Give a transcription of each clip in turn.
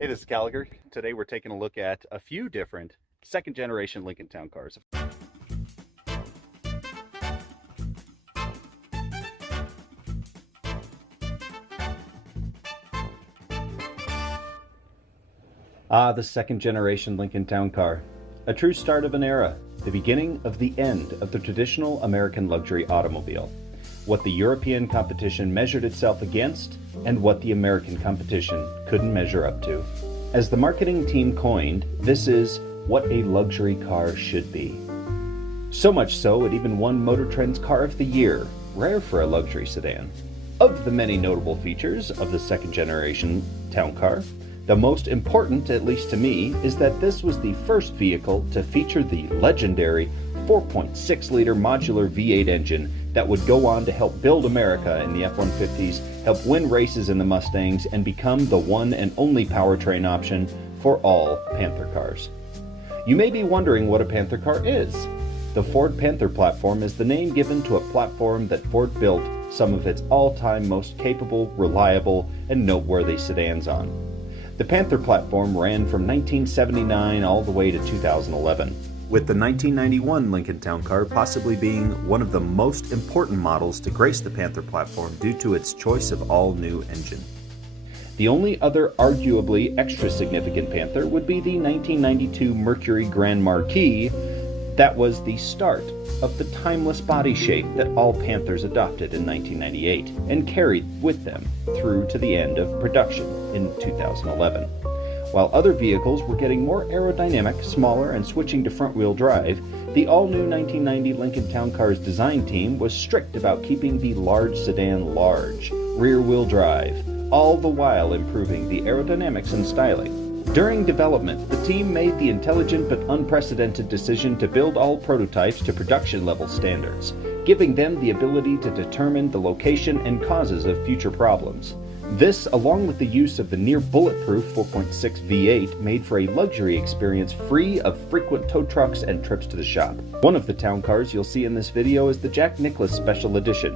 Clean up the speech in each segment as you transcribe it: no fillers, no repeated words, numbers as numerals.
Hey, this is Gallagher. Today we're taking a look at a few different second generation Lincoln Town cars. The second generation Lincoln Town Car. A true start of an era, the beginning of the end of the traditional American luxury automobile. What the European competition measured itself against, and what the American competition couldn't measure up to. As the marketing team coined, this is what a luxury car should be. So much so, it even won Motor Trend's Car of the Year, rare for a luxury sedan. Of the many notable features of the second generation town car, the most important, at least to me, is that this was the first vehicle to feature the legendary 4.6-liter modular V8 engine that would go on to help build America in the F-150s, help win races in the Mustangs, and become the one and only powertrain option for all Panther cars. You may be wondering what a Panther car is. The Ford Panther platform is the name given to a platform that Ford built some of its all-time most capable, reliable, and noteworthy sedans on. The Panther platform ran from 1979 all the way to 2011, with the 1991 Lincoln Town Car possibly being one of the most important models to grace the Panther platform due to its choice of all-new engine. The only other arguably extra significant Panther would be the 1992 Mercury Grand Marquis. That was the start of the timeless body shape that all Panthers adopted in 1998 and carried with them through to the end of production in 2011. While other vehicles were getting more aerodynamic, smaller, and switching to front-wheel drive, the all-new 1990 Lincoln Town Car's design team was strict about keeping the large sedan large, rear-wheel drive, all the while improving the aerodynamics and styling. During development, the team made the intelligent but unprecedented decision to build all prototypes to production-level standards, giving them the ability to determine the location and causes of future problems. This, along with the use of the near-bulletproof 4.6 V8, made for a luxury experience free of frequent tow trucks and trips to the shop. One of the town cars you'll see in this video is the Jack Nicklaus Special Edition,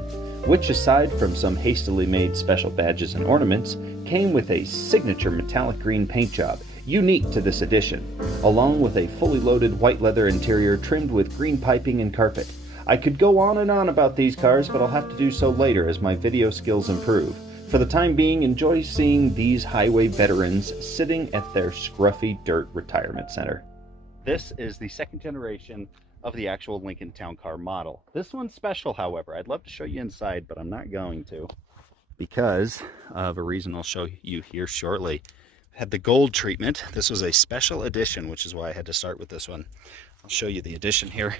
which, aside from some hastily made special badges and ornaments, came with a signature metallic green paint job, unique to this edition, along with a fully loaded white leather interior trimmed with green piping and carpet. I could go on and on about these cars, but I'll have to do so later as my video skills improve. For the time being, enjoy seeing these highway veterans sitting at their scruffy dirt retirement center. This is the second generation of the actual Lincoln Town Car model. This one's special, however. I'd love to show you inside, but I'm not going to because of a reason I'll show you here shortly. Had the gold treatment. This was a special edition, which is why I had to start with this one. I'll show you the edition here.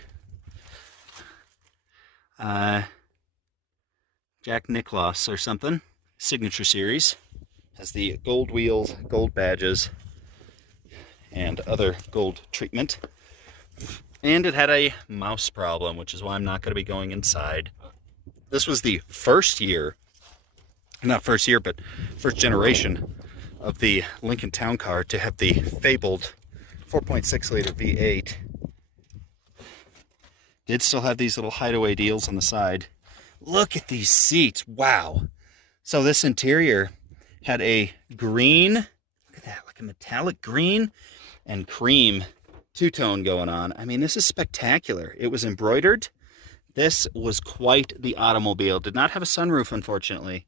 Jack Nicklaus or something. Signature series. Has the gold wheels, gold badges, and other gold treatment. And it had a mouse problem, which is why I'm not going to be going inside. This was the first year, not first year, but first generation of the Lincoln Town Car to have the fabled 4.6-liter V8. Did still have these little hideaway deals on the side. Look at these seats. Wow. So this interior had a green, look at that, like a metallic green and cream two-tone going on. I mean, this is spectacular. It was embroidered. This was quite the automobile. Did not have a sunroof, unfortunately,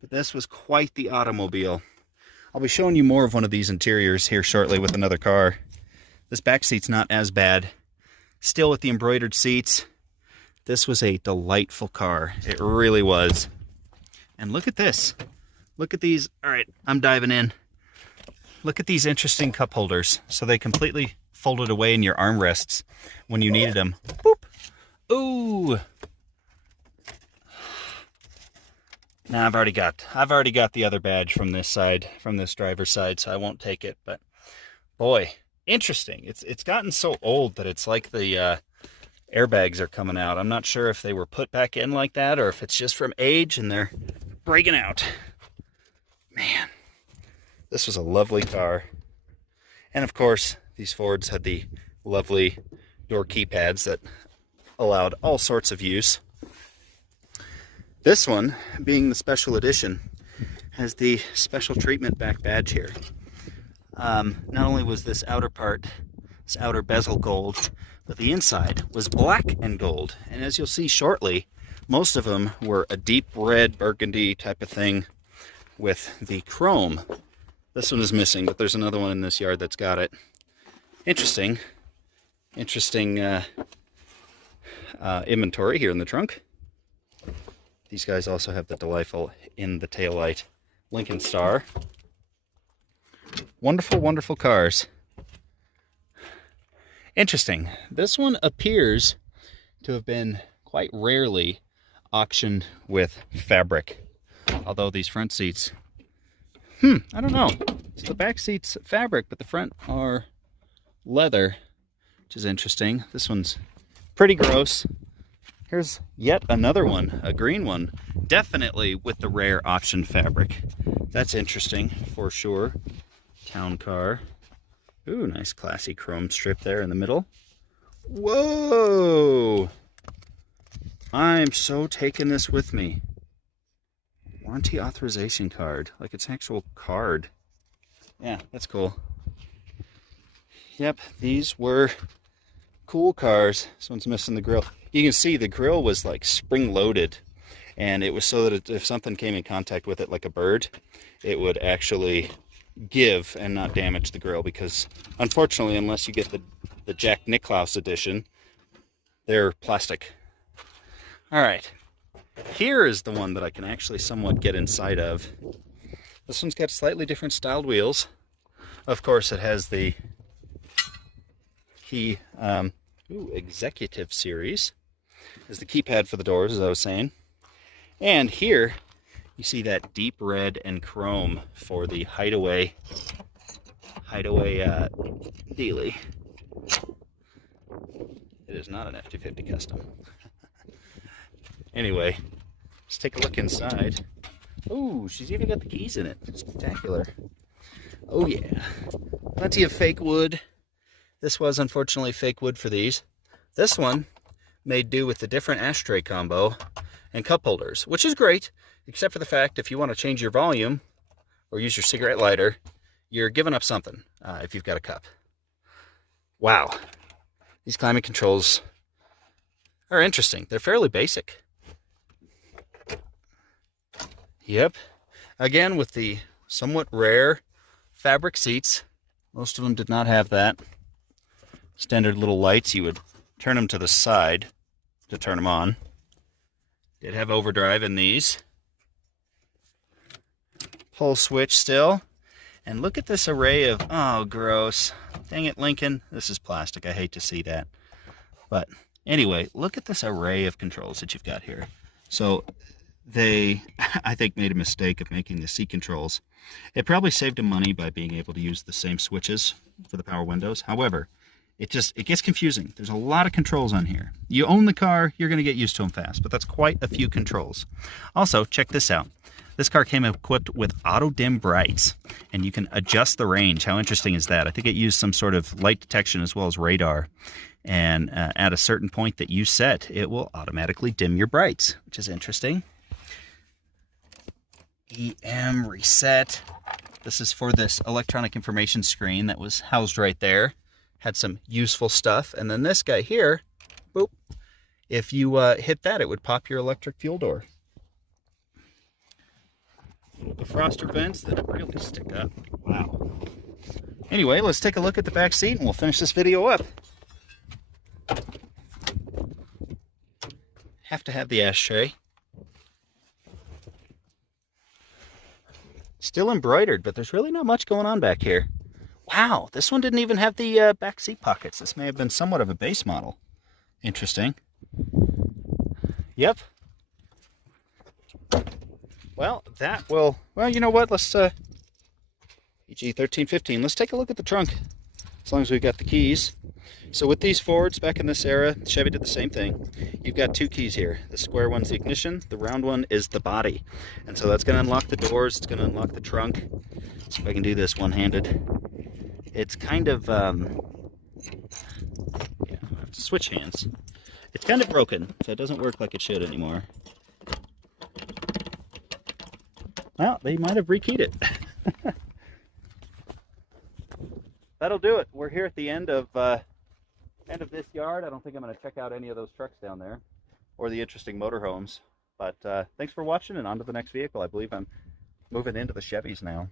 but this was quite the automobile. I'll be showing you more of one of these interiors here shortly with another car. This back seat's not as bad. Still with the embroidered seats. This was a delightful car. It really was. And look at this. Look at these. All right, I'm diving in. Look at these interesting cup holders. So they completely folded away in your armrests when you needed them. Boop. Ooh. Now I've already got the other badge from this side, from this driver's side, so I won't take it. But boy, interesting. It's gotten so old that it's like the airbags are coming out. I'm not sure if they were put back in like that or if it's just from age and they're breaking out. Man, this was a lovely car. And of course, these Fords had the lovely door keypads that allowed all sorts of use. This one, being the special edition, has the special treatment back badge here. not only was this outer part, this outer bezel gold, but the inside was black and gold. And as you'll see shortly, most of them were a deep red burgundy type of thing with the chrome. This one is missing, but there's another one in this yard that's got it. Interesting inventory here in the trunk. These guys also have the delightful in the taillight Lincoln Star. Wonderful, wonderful cars. Interesting. This one appears to have been quite rarely auctioned with fabric. Although these front seats, I don't know. So the back seat's fabric, but the front are leather, which is interesting. This one's pretty gross. Here's yet another one, a green one, definitely with the rare option fabric. That's interesting for sure. Town car. Ooh, nice classy chrome strip there in the middle. Whoa! I'm so taking this with me. Warranty authorization card, like it's an actual card. Yeah, that's cool. Yep, these were cool cars. This one's missing the grill. You can see the grill was like spring-loaded, and it was so that if something came in contact with it like a bird, it would actually give and not damage the grill, because unfortunately, unless you get the Jack Nicklaus edition, they're plastic. All right, here is the one that I can actually somewhat get inside of. This one's got slightly different styled wheels. Of course, it has the key executive series is the keypad for the doors, as I was saying. And here you see that deep red and chrome for the hideaway dealie. It is not an F-250 custom. Anyway, let's take a look inside. Oh, she's even got the keys in it. Spectacular. Oh yeah, plenty of fake wood. This was unfortunately fake wood for these. This one made do with the different ashtray combo and cup holders, which is great, except for the fact if you want to change your volume or use your cigarette lighter, you're giving up something if you've got a cup. Wow, these climate controls are interesting. They're fairly basic. Yep, again with the somewhat rare fabric seats. Most of them did not have that. Standard little lights, you would turn them to the side to turn them on. Did have overdrive in these. Pull switch still. And look at this array of, oh gross. Dang it, Lincoln. This is plastic, I hate to see that. But anyway, look at this array of controls that you've got here. So they, I think, made a mistake of making the seat controls. It probably saved them money by being able to use the same switches for the power windows. However, it gets confusing. There's a lot of controls on here. You own the car, you're going to get used to them fast, but that's quite a few controls. Also, check this out. This car came equipped with auto dim brights, and you can adjust the range. How interesting is that? I think it used some sort of light detection as well as radar. And at a certain point that you set, it will automatically dim your brights, which is interesting. EM reset. This is for this electronic information screen that was housed right there. Had some useful stuff. And then this guy here, boop, if you hit that, it would pop your electric fuel door. Defroster vents that really stick up. Wow. Anyway, let's take a look at the back seat and we'll finish this video up. Have to have the ashtray. Still embroidered, but there's really not much going on back here. Wow, this one didn't even have the back seat pockets. This may have been somewhat of a base model. Interesting. Yep. Well, that will... Well, you know what? Let's... EG1315. Let's take a look at the trunk. As long as we've got the keys. So with these Fords back in this era, Chevy did the same thing. You've got two keys here. The square one's the ignition, the round one is the body. And so that's going to unlock the doors, it's going to unlock the trunk. See if I can do this one-handed. It's kind of, yeah, I have to switch hands. It's kind of broken, so it doesn't work like it should anymore. Well, they might have rekeyed it. that'll do it. We're here at the end of this yard. I don't think I'm going to check out any of those trucks down there or the interesting motorhomes. But thanks for watching, and on to the next vehicle. I believe I'm moving into the Chevys now.